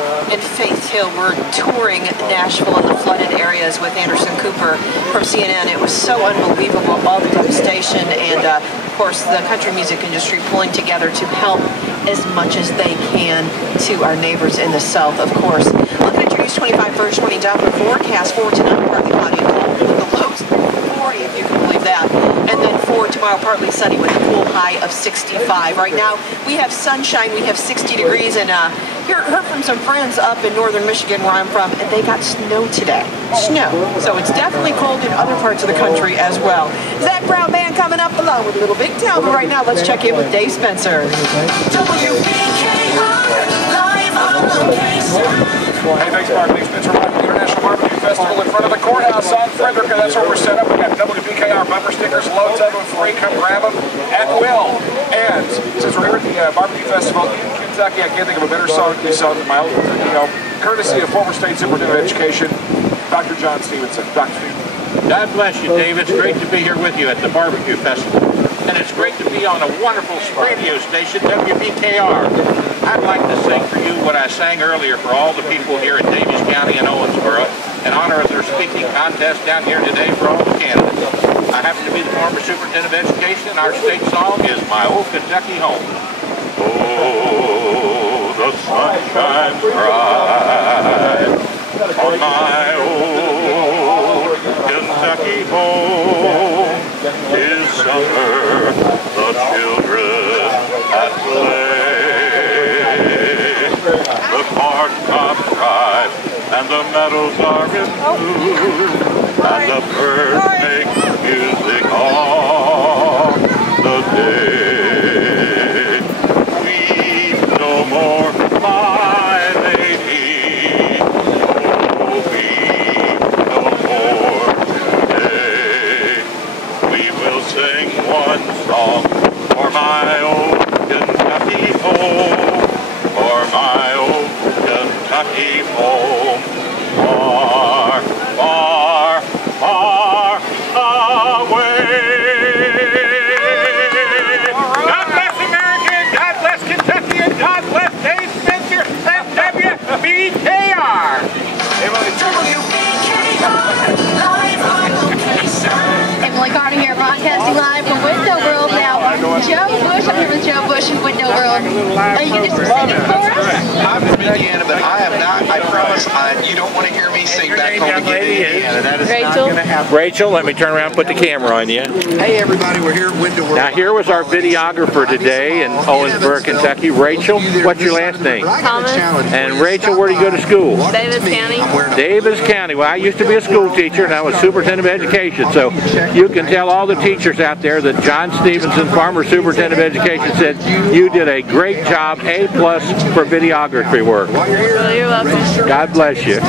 and Faith Hill. We're touring Nashville and the flooded areas with Anderson Cooper from CNN. It was so unbelievable, all the devastation, and of course the country music industry pulling together to help as much as they can to our neighbors in the South, of course. Looking at your News 25 first 20 Doppler forecast for tonight, partly cloudy and cold with the lows 40, if you can believe that. And then for tomorrow, partly sunny with a cool high of 65. Right now, we have sunshine, we have 60 degrees, and heard from some friends up in northern Michigan where I'm from, and they got snow today. Snow. So it's definitely cold in other parts of the country as well. Zach Brown Band coming up below with a little Big Town, but right now let's check in with Dave Spencer. Hey, thanks, Mark. Dave Spencer, live at the International Barbecue Festival in front of the courthouse on Frederick, and that's where we're set up. We got WBKR bumper stickers, loads of them free. Come grab them at will. And since we're here at the Barbecue Festival in Kentucky, I can't think of a better song to be sung than my own, courtesy of former State Superintendent of Education, Dr. John Stevenson. Dr. Stevenson. God bless you, Dave. It's great to be here with you at the Barbecue Festival. And it's great to be on a wonderful radio station, WBKR. I'd like to sing for you what I sang earlier for all the people here in Daviess County and Owensboro in honor of their speaking contest down here today for all the candidates. I happen to be the former superintendent of education, and our state song is My Old Kentucky Home. Oh, the sun shines bright on my old Kentucky home. 'Tis summer, the children at play. The corn cobs rise, and the meadows are in bloom, and the birds make music all the day. Weep no more, my lady, oh, weep no more today. We will sing one song for my old Kentucky home, for my old Kentucky home, far, far, far away. God bless America, God bless Kentucky, and God bless Dave Spencer and WBKR. Emily Carter here, broadcasting live from Window World now. Joe Bush, I'm here with Joe Bush in Window World. Are you going to do some singing for us? I'm from Indiana, but I have not, I promise, you don't want to hear me sing back home again in Indiana. That is not going to happen. Rachel, let me turn around and put the camera on you. Hey everybody, we're here at Window World. Now here was our videographer today in Owensboro, Kentucky. Rachel, what's your last name? Thomas. And Rachel, where do you go to school? Daviess County. Daviess County. Well, I used to be a school teacher and I was superintendent of education, so you can tell all the teachers out there that John Stevenson, former superintendent of education, said you did a great job, A+ for videography work. Well, you're welcome. God bless you.